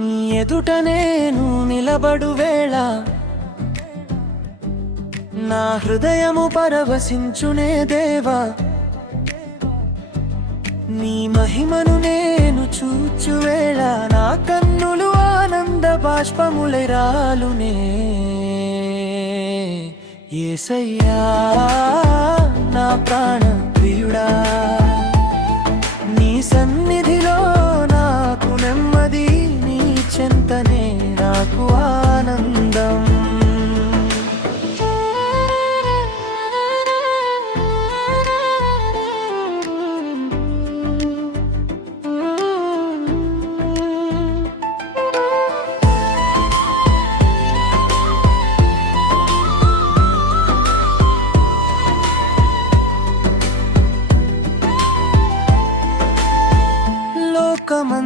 ఎదుట నేను నిలబడు వేళ నా హృదయము పరవశించునే దేవా. నీ మహిమను నేను చూచు వేళ నా కన్నులు ఆనంద బాష్పములై రాలునే. ఏసయ్యా నా ప్రాణ ప్రియుడా నీ సన్ని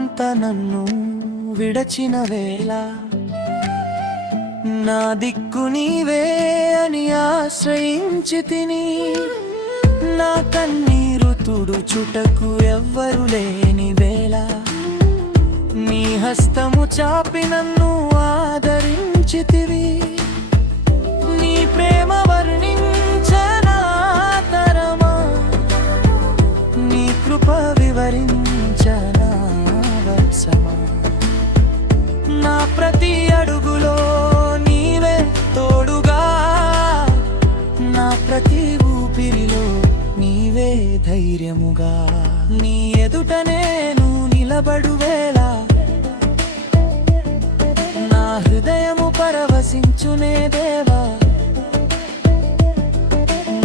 అంత నన్ను విడచిన వేళ నా దిక్కు నీవే అని ఆశ్రయించి తిని నా కన్నీరు తుడుచుటకు ఎవ్వరు లేని వేళ నీ హస్తము చాపి నన్ను ఆదరించితివి. నీ ప్రేమ వర్ణించి పరవశించునే దేవా.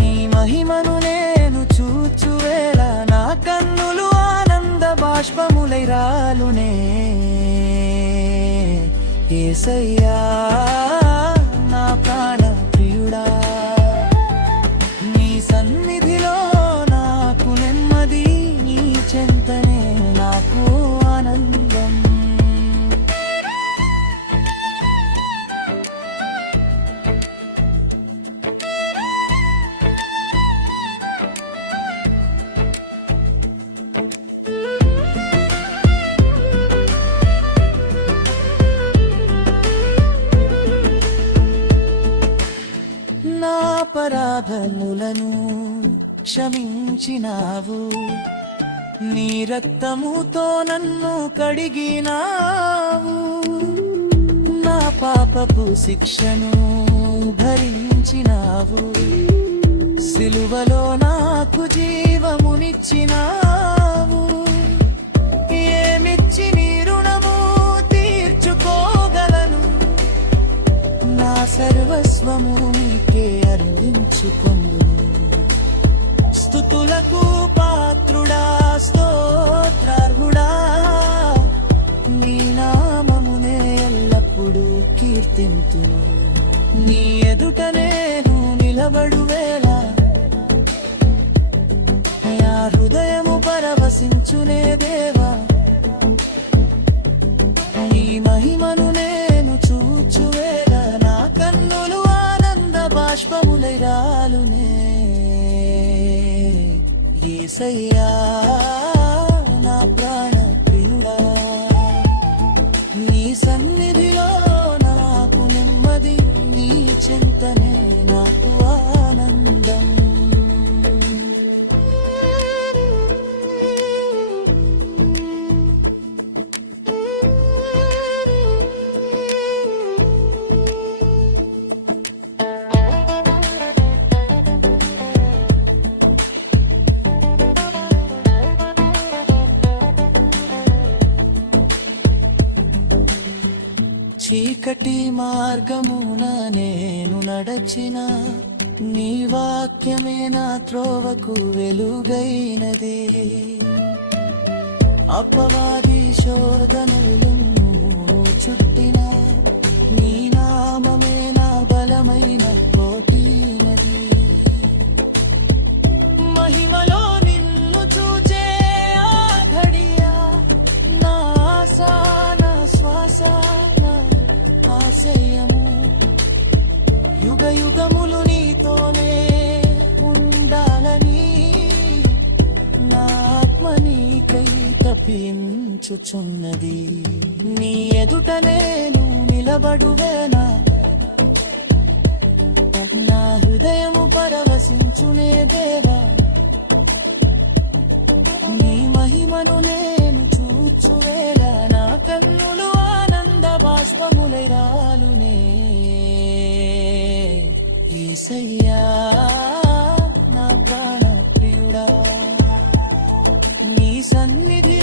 నీ మహిమను నేను చూచు వేళ నా కన్నులు ఆనంద బాష్పములై రాలునే. ఏసయ్యా. అపరాధములను క్షమించినావు. నీ రక్తముతో నన్ను కడిగినావు. నా పాపపు శిక్షను భరించినావు. సిలువలో నాకు జీవమునిచ్చినావు. ఏమిచ్చి నీ రుణము తీర్చుకోగలను? నా సర్వస్వము నీకే స్థుతులకు పాత్రుడా స్తోత్రార్హుడా. నీ నామమునే ఎల్లప్పుడూ కీర్తింతును. నీ ఎదుట నేను నిలబడు వేళ. హృదయము పరవశించునే దేవా. ఏసయ్యా చీకటి మార్గమున నేను నడచిన నీ వాక్యమే నా త్రోవకు వెలుగైనది. అపవాది శోధనలు చూచుచున్నది నీ ఎదుట నేను నిలబడువేనా? నా హృదయము పరవశించునే దేవా? నీ మహిమను నేను చూచువేలా? నా కన్నులు ఆనంద బాష్పములై రాలునే. ఏసయ్యా నా ప్రాణ ప్రియుడా నీ సన్నిధి